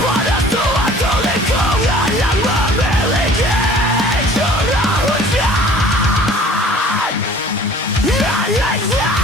Pada suatu lingkungan yang memiliki curah hujan dan lezat,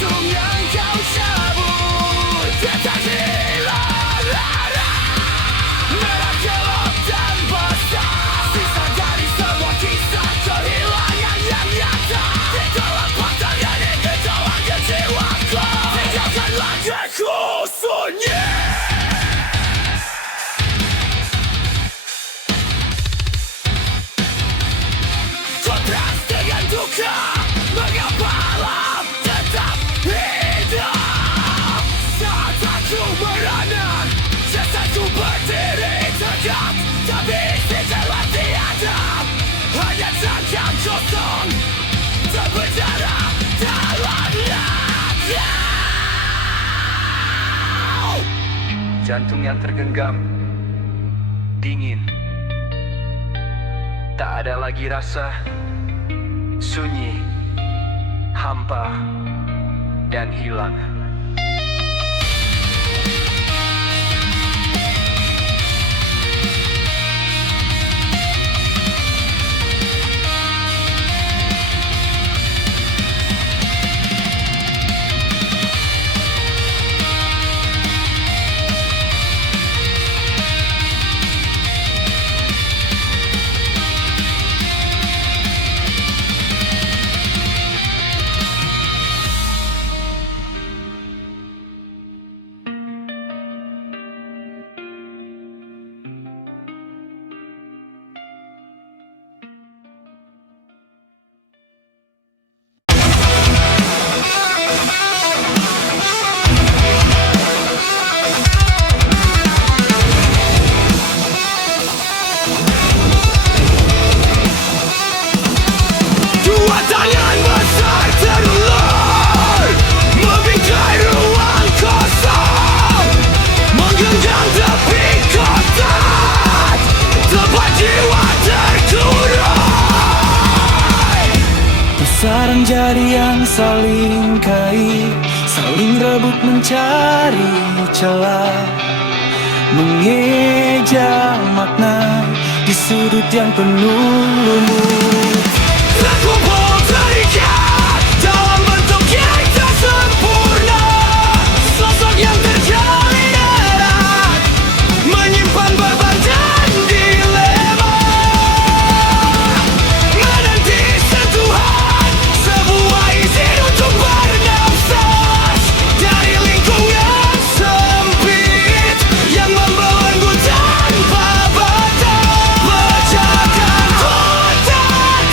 jantung yang kau cabut tetap hilang merah gelap dan basah, sisa dari semua kisah kehilangan yang nyata. Di dalam patah ini kejauhan jiwaku, tinggalkan langkahku sunyi. Kontras dengan duka, mengapa alam tetap hidup? Saat aku merana, jasadku berdiri tegak, tapi setelah tiada, hanya tangan kosong terpenjara dalam laga. Jantung yang tergenggam, dingin, tak ada lagi rasa, sunyi, hampa, dan hilang. Dua tangan besar terulur, membingkai ruang kosong, menggenggam tepi kotak, tempat jiwa terkurung. Pusaran jari yang saling kait, saling rebut mencari celah, mengeja makna di sudut yang penuh lumut. Terkumpul terikat dalam bentuk yang tak sempurna, sosok yang terjalin erat, menyimpan beban dan dilema, menanti sentuhan sebuah izin untuk bernafas dari lingkungan sempit yang membelenggu tanpa batas. Pecahkan kotak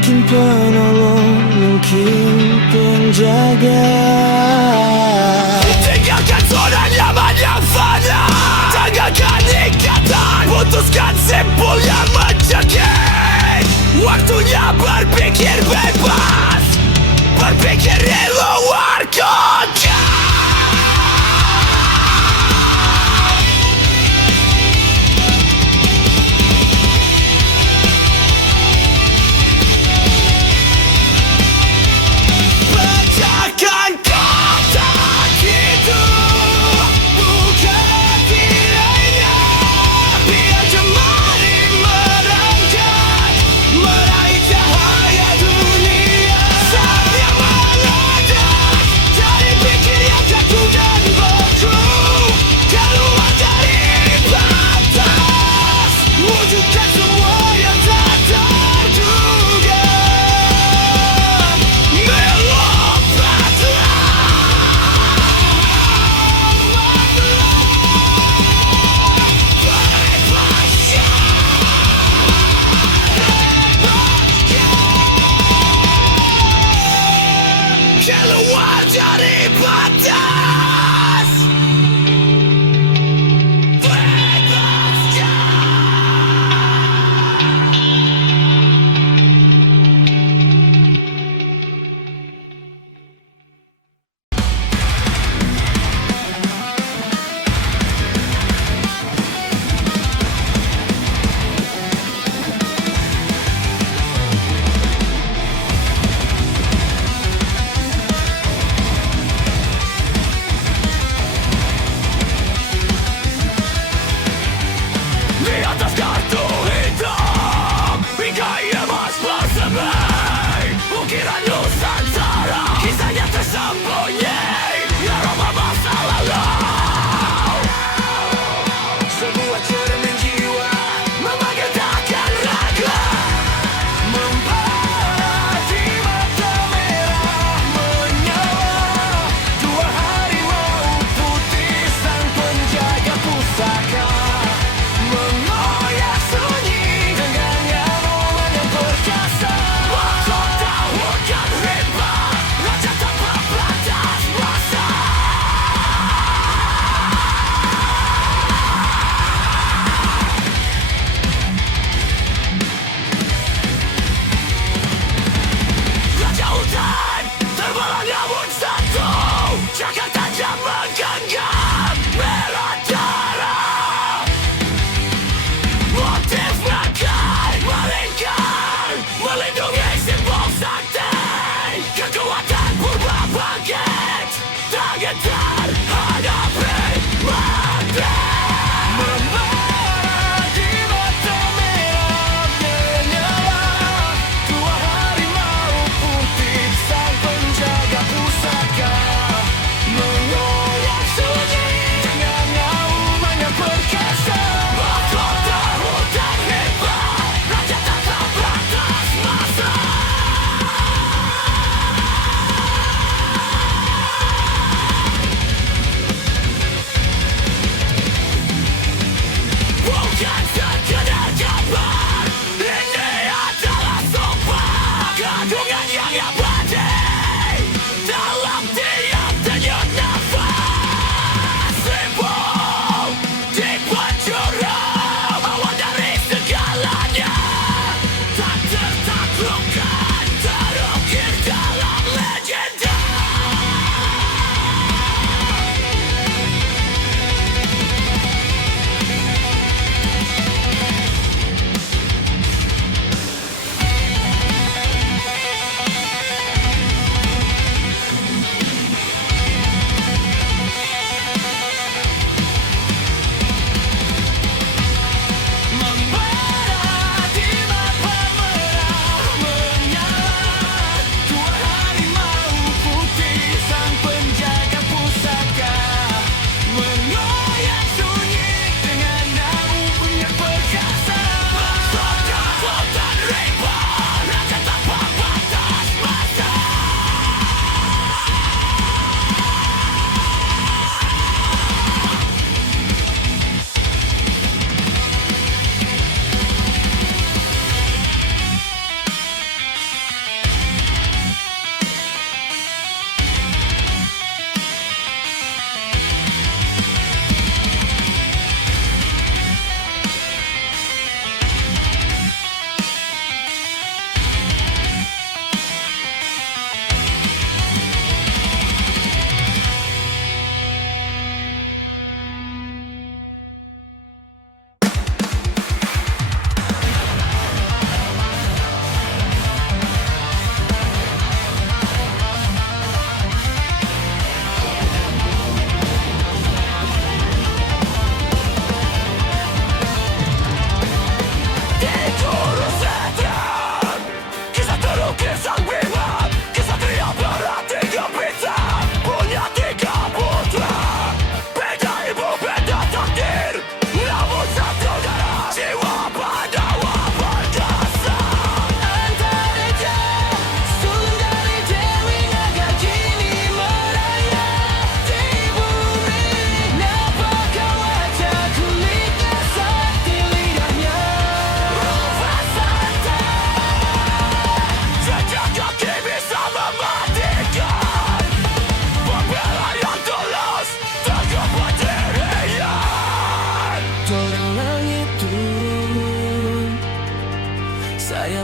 mungkin penolong, mungkin penjaga. Tinggalkan zona nyaman yang fana, tanggapkan ikatan, putuskan simpul yang mencekik. Waktunya berpikir bebas, berpikir di luar kota. Pecahkan kotak itu, buka tirainya, biar jemari merangkat, meraih cahaya dunia. Saatnya melanda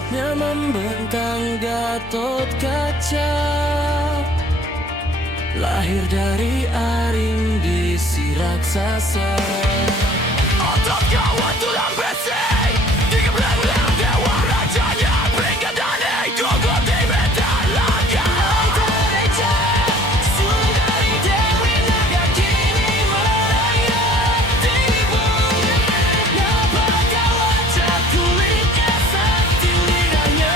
asapnya membentang Gatot Kaca, lahir dari Arimbi raksasa. Otot kawan tulang besi, tiga belang dewa rajanya, peringkat dan gugur di medan laga. Terreja, sulung dari Dewi Naga kini meraya di bumi. Apakah wajah kulitnya sakti lidahnya?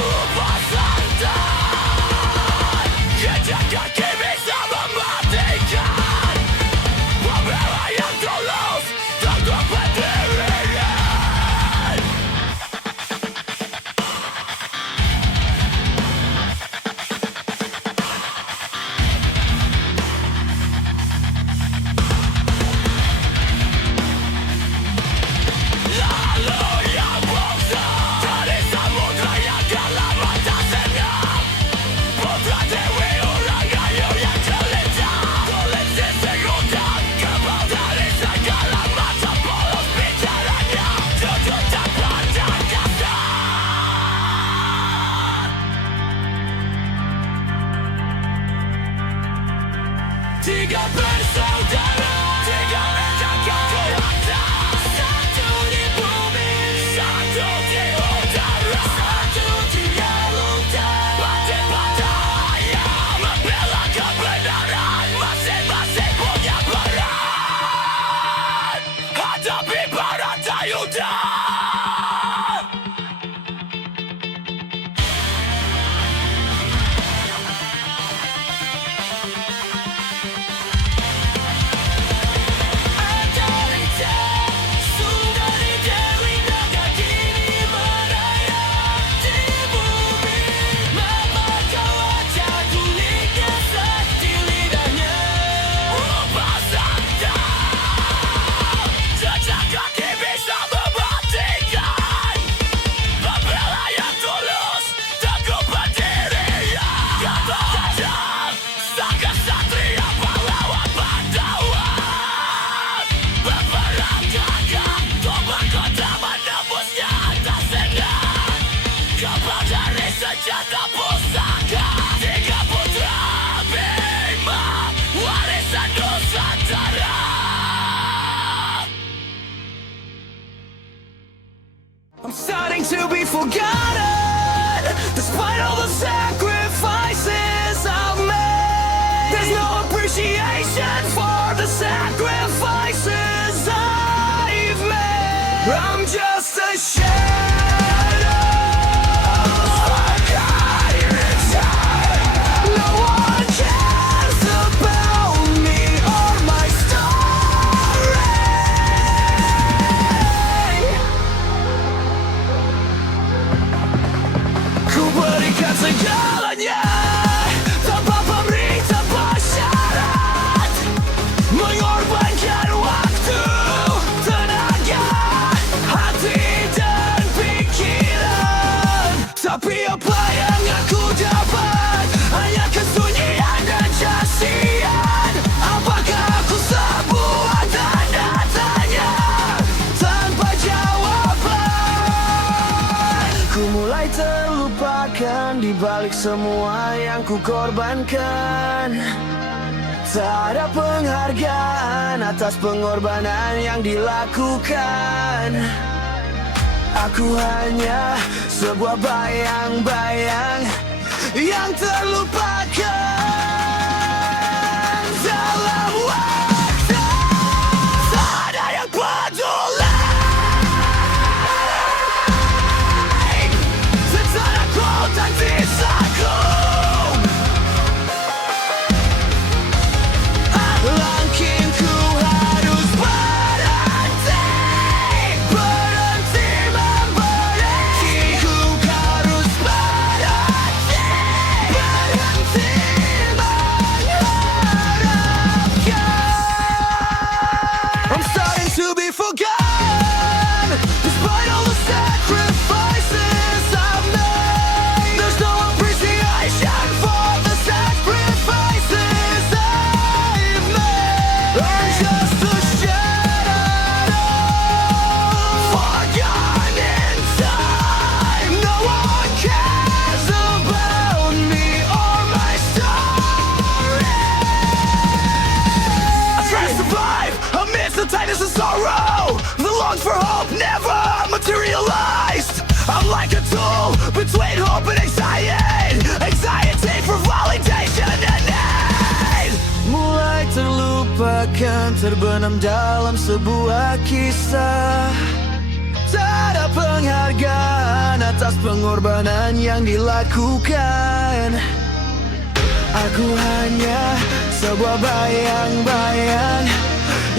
Upah santan, jejak kaki bisa mematikan. Pembela yang tulus tentu pendirian. Lalu yang bangsa dari samudra yang dalam mata senyap. Putra Dewi orang ayu yang jelita, kulit sisik udang, kebal dari segala macam polos bicaranya, jujur tak pandang kasar. Tiga bersaudara, tiga medan kekuatan, satu di bumi, satu di udara, satu di lautan. Batin bataya membela kebenaran, masing-masing punya peran. Hadapi Baratayuda. Antarita, sulung dari Dewi Naga kini meraya di bumi. Apakah wajah kulitnya sakti lidahnya? Upah santan, jejak kaki bisa mematikan. Pembela yang tulus teguh pendirian. Gatot Kaca, sang kesatria pahlawan Pandawa, berperang gagah, tombak kota menembusnya atas senang. Kapal dari senjata pusaka, tiga putra Bima, warisan Nusantara. I'm starting to be forgotten, despite all the sacrifices I've made. There's no appreciation for the sacrifices I've made. I'm just a shadow. No one cares about me or my story. Ku berikan segalanya tanpa pamrih, tanpa syarat, mengorbankan waktu, tenaga, hati dan pikiran. Tapi apa yang aku dapat hanya kesunyian dan kasihan. Apakah aku sebuah tanda tanya tanpa jawaban? Ku mulai terlupakan di balik semua yang ku korbankan. Tak ada penghargaan atas pengorbanan yang dilakukan. Aku hanya sebuah bayang-bayang yang terlupakan dalam waktu. Tak ada yang peduli tentang aku dan desaku. Langkahku harus berhenti, berhenti memberi. Ku harus berhenti, berhenti. terbenam dalam sebuah kisah. Tak ada penghargaan atas pengorbanan yang dilakukan. Aku hanya sebuah bayang-bayang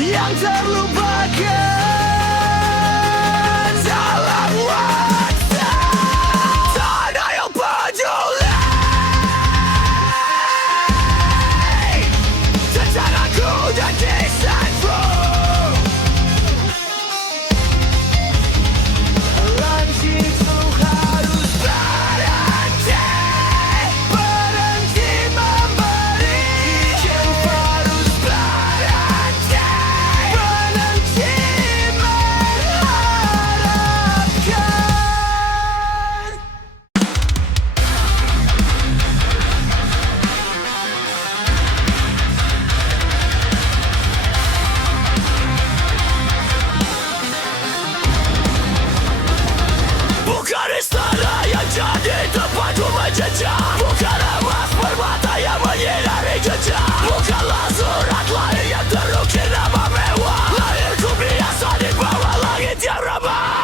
yang terlupakan dalam waktu. Tak ada yang peduli tentang aku dan desainku. Langsingku harus berhenti, berhenti memberi. Yang harus berhenti, berhenti mengharapkan. Bukan istana yang jadi tempatku menjejak, bukan emas permata yang menyinari jejak, bukanlah surat lahir yang terukir nama mewah. Lahirku biasa di bawah langit yang ramah.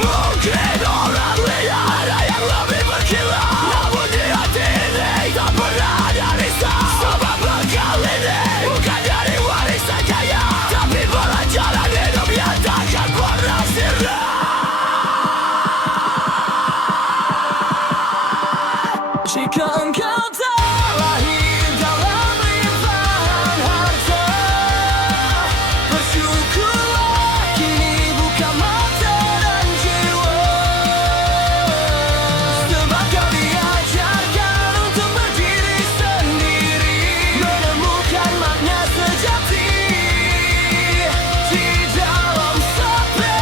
Mungkin orang lihat ada yang lebih berkilau, namun di hati ini tak pernah ada risau. Sebab bekal ini bukan dari warisan kaya, tapi pelajaran hidup yang takkan pernah sirna. Jika engkau terlahir dalam limpahan harta, bersyukurlah kini buka mata dan jiwa. Sebab kau diajarkan untuk berdiri sendiri, menemukan makna sejati di dalam sepi,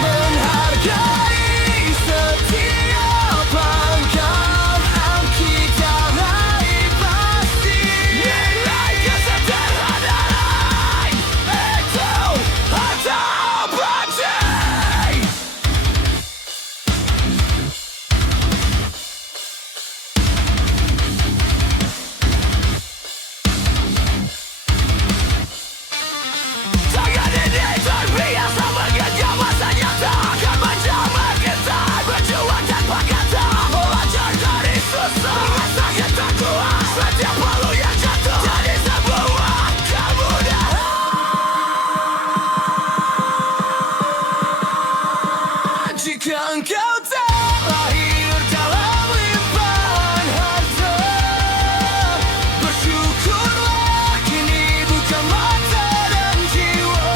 menghargai setiap langkah yang kita raih pasti. Nilai kesederhanaan itu harta abadi. Tangan ini terbiasa mengejar masa nyata, akan menjamah kita berjuang tanpa kata, belajar dari susah, rasakan tangguhan setiap palu yang jatuh jadi sebuah kemudahan. Jika engkau terlahir dalam limpahan harta, bersyukurlah kini buka mata dan jiwa.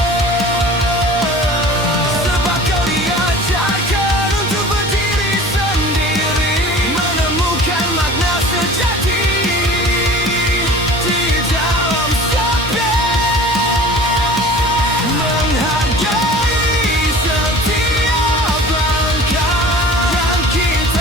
Sebab kau diajarkan untuk berdiri sendiri, menemukan makna sejati di dalam sepi, menghargai setiap langkah yang kita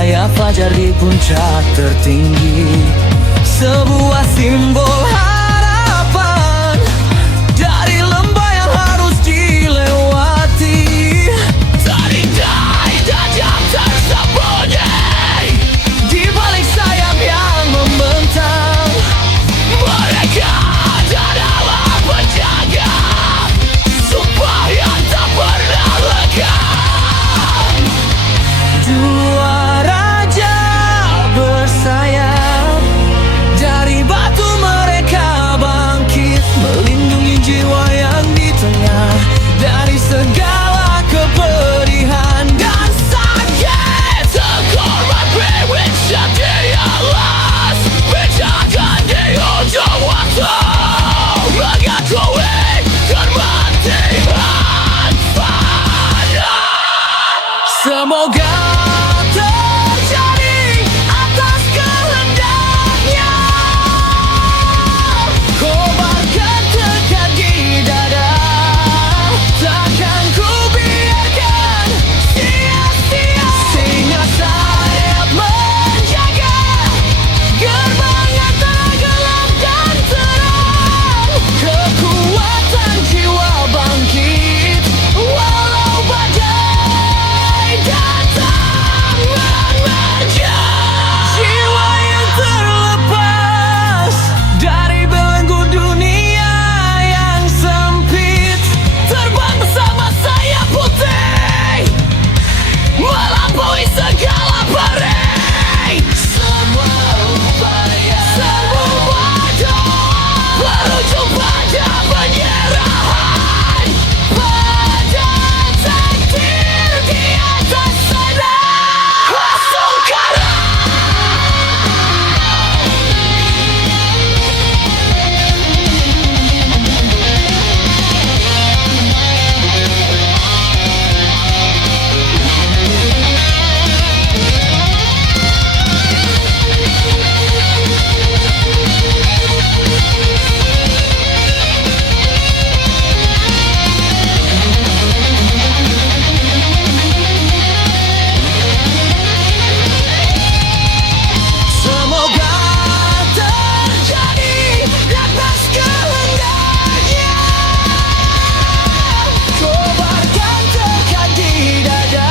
cahaya fajar di puncak tertinggi, sebuah simbol harapan dari lembah yang harus dilewati. Terindah tajam tersembunyi Di balik sayap yang membentang, mereka adalah penjaga sumpah yang tak pernah lekang. dua raja bersayap, dari batu mereka bangkit, melindungi jiwa yang di tengah dari segala kepedihan dan sakit. Sekorban bibit setia alas pecahkan di ujung waktu, mengakui kematian pada. Semoga terjadi atas kehendaknya. Kobarkan tekad di dada, takkan ku biarkan sia-sia. Singa sayap menjaga gerbang antara gelap dan terang. Kekuatan jiwa bangkit walau badai datang menerjang. Jiwa yang terlepas dari belenggu dunia yang sempit, terbang bersama sayap putih, Melampaui segala perih. semua upaya Berujung pada penyerahan pada takdir di atas sana. Sungkara. Semoga terjadi atas kehendaknya. Kobarkan tekad di dada,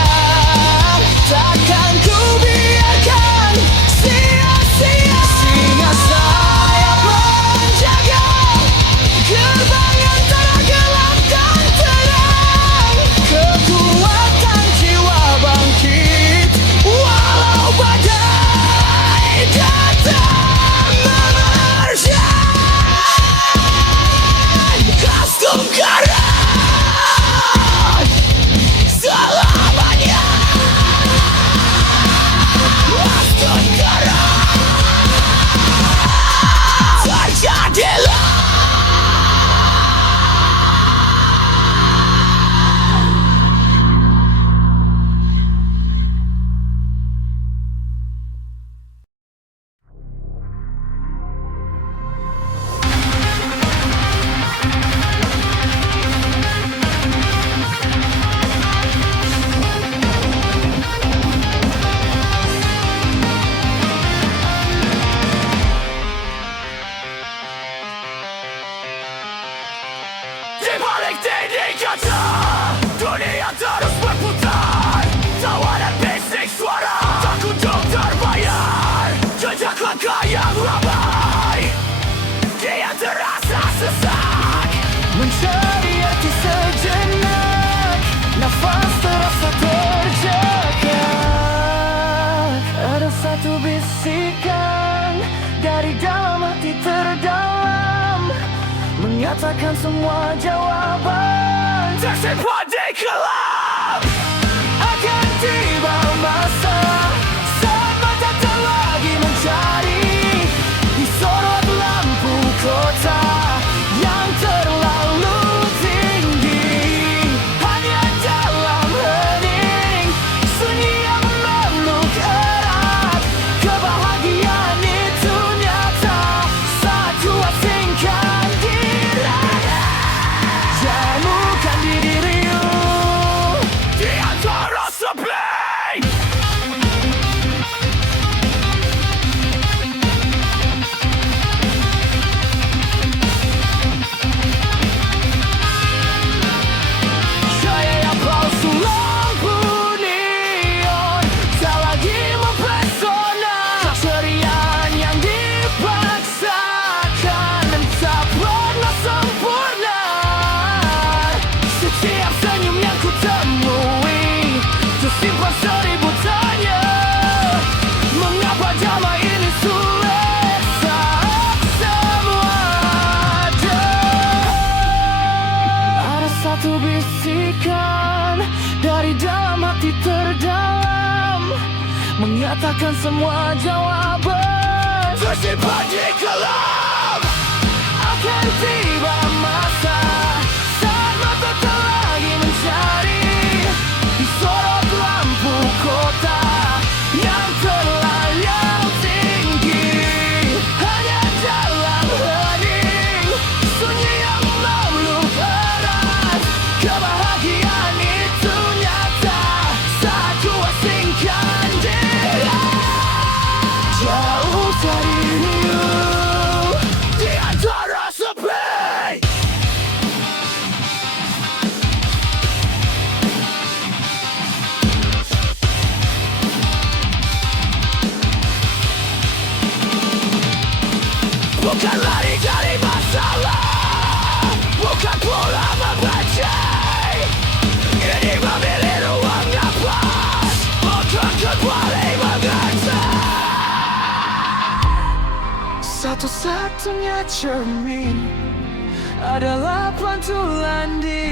takkan ku biarkan sia-sia. Singa sayap menjaga gerbang antara gelap dan terang. Kekuatan jiwa bangkit walau badai datang menerjang. Sungkara. Selamanya. Sungkara. Terjadilah. Di balik dinding kaca, dunia terus berputar. Tawa dan bisik suara tak kunjung terbayar. Jejak langkah yang lambai kian terasa sesak. Mencari arti sejenak, nafas terasa terjegak. Ada satu bisikan dari dalam hati terdalam, menyatakan semua jawaban Tersimpan di kelam. akan tiba masa saat mata tak lagi mencari di sorot lampu kota yang terlalu tinggi. Hanya dalam hening sunyi yang memeluk erat, kebahagiaan itu nyata saat ku asingkan diri. Jamukan di dirimu Nyatakan semua jawaban tersimpan di kelam. Akan tiba masa saat mata tak lagi mencari di sorot lampu kota yang terlayang tinggi. Hanya dalam hening sunyi yang memeluk erat. Kebahagiaan itu nyata saat ku asingkan diri jauh dari dirimu Di antara sepi, bukan lari dari masalah, bukan pula membenci. Ini memilih ruang nafas untuk kembali mengerti. Satu-satunya cermin adalah pantulan di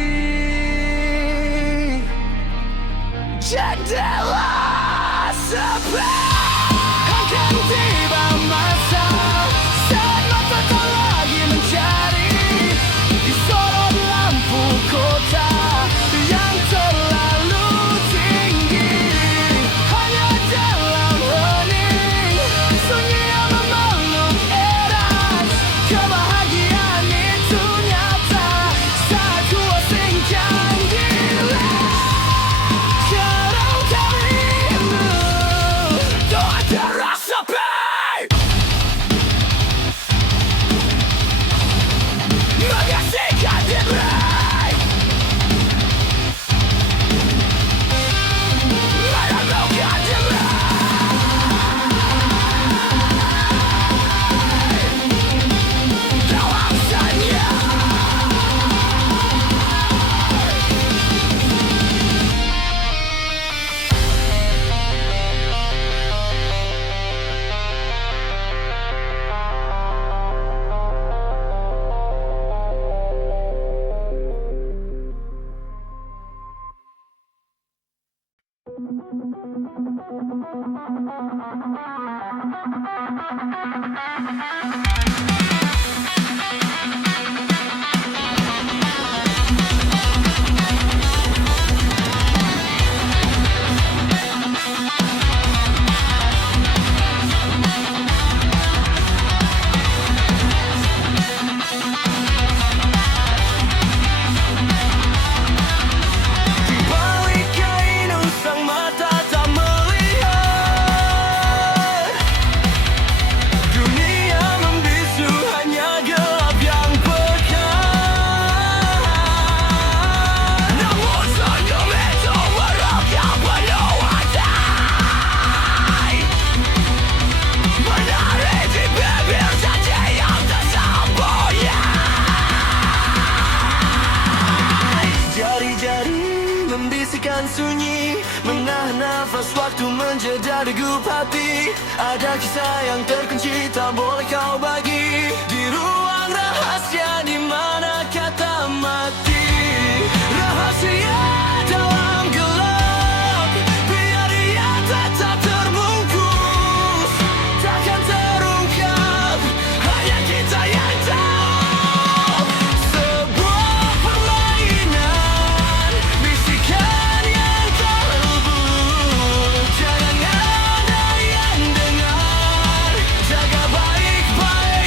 Jendela sepi. Akan tiba masa saat mata tak lagi mencari di sorot lampu kota yang terlalu tinggi. Hanya dalam hening sunyi yang memeluk erat. Kebahagiaan itu nyata saat ku asingkan diri jauh darimu. Di antara sepi, mengasingkan diri. Menemukan diri. Dalam senja. balik kain usang mata tak melihat. Dunia membisu hanya gelap yang pekat. Namun senyum itu merekam penuh hati. Menari di bibir janji yang tersembunyi. Jari-jari membisikkan sunyi, menahan nafas waktu menjeda degup hati. Ada kisah yang terkunci tak boleh kau bagi di ruang rahasia di mana kata mati. Rahasia dalam gelap, biar dia tetap terbungkus, takkan terungkap, hanya kita yang tahu. Sebuah permainan, bisikan yang kalbu. Jangan ada yang dengar, jaga baik-baik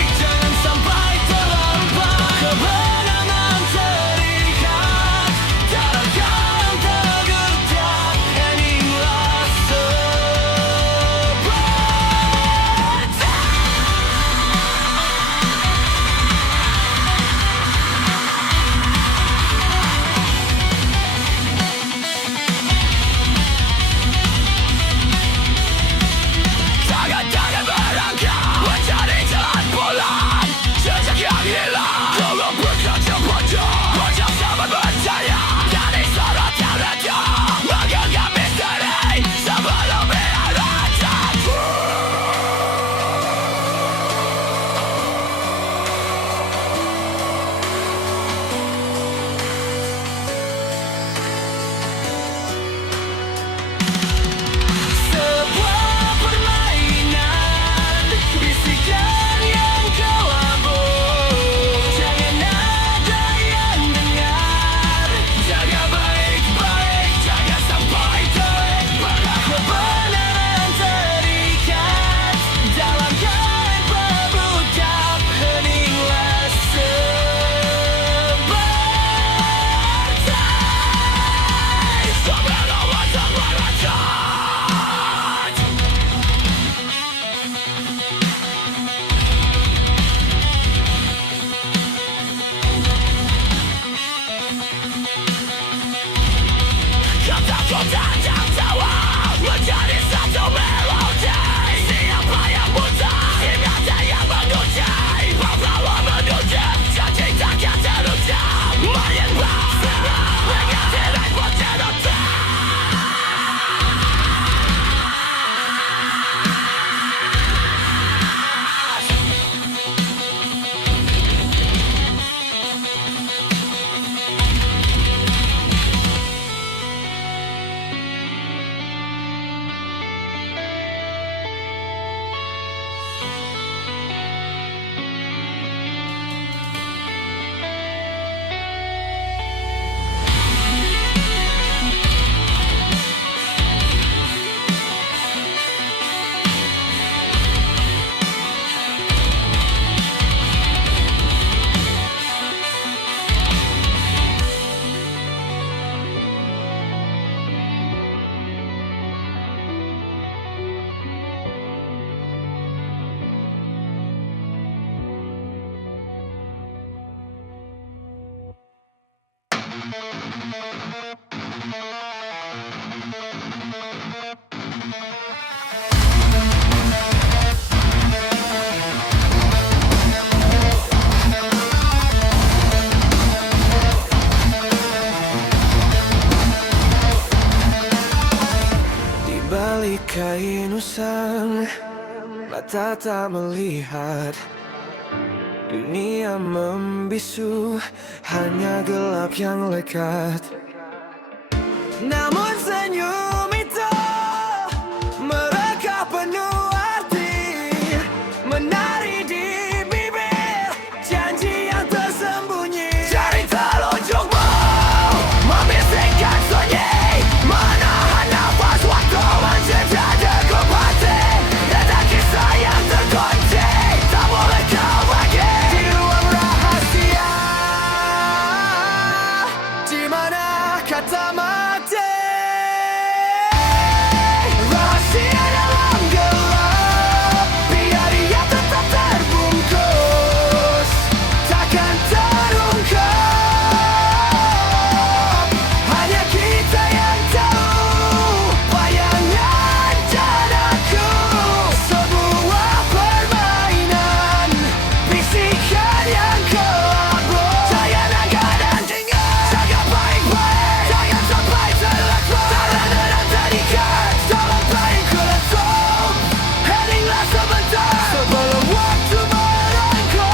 Di balik kain usang, mata tak melihat. Dunia membisu, hanya gelap yang lekat. Namun senyum itu mereka penuh arti, menari di bibir janji yang tersembunyi. Cari telunjukmu, membisikkan sunyi, menahan nafas waktu menjeda degup hati. Ada kisah yang terkunci, tak boleh kau bagi. Di ruang rahasia, di mana kata mati. Rahasia dalam gelap, biar ia tetap terbungkus, takkan terungkap. Hanya kita yang tahu bayangan dan aku. Sebuah permainan, bisikan yang kelabu. Saya naga dan dengar, jaga baik-baik, jangan sampai terluka. Tangan dan terikat dalam baik keletum. Heninglah sebentar sebelum waktu merangkut.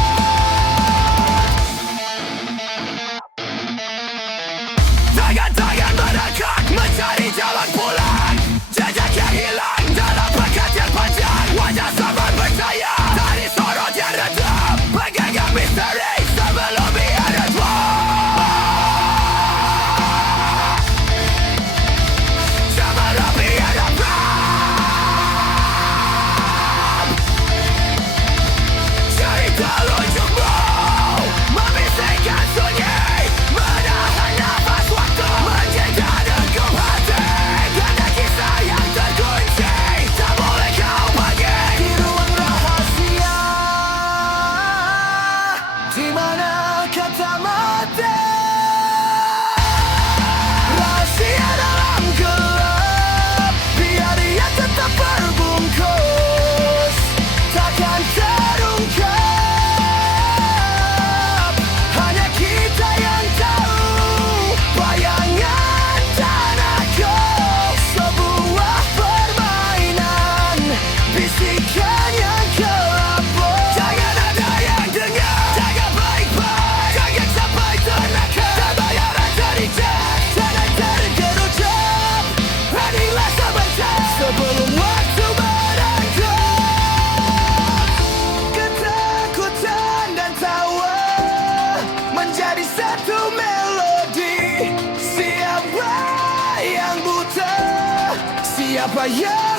Tangan-tangan mendekat mencari jalan pulang, jejak yang hilang dalam pekat yang panjang. Wajah sabar percaya dari sorot yang redam, pegangan misteri sebelum ia redup. Zaman api yang abram, cari telunjukmu, membisikkan sunyi, menahan nafas waktu menjeda degup hati. Ada kisah yang terkunci, tak boleh kau bagi. Di ruang rahasia, di mana kata mati. Rahasia dalam gelap, biar ia tetap terbungkus, takkan terungkap. Hanya kita yang tahu bayangan dan aku. Sebuah permainan, bisikan yang kelabu. Jangan ada yang dengar, jaga baik-baik, jangan sampai terluka. Kebayaran terikat, jangan tergerucap. Heninglah sebentar sebelum waktu merangkut. Ketakutan dan tawa menjadi satu melodi. Siapa yang buta? Siapa yang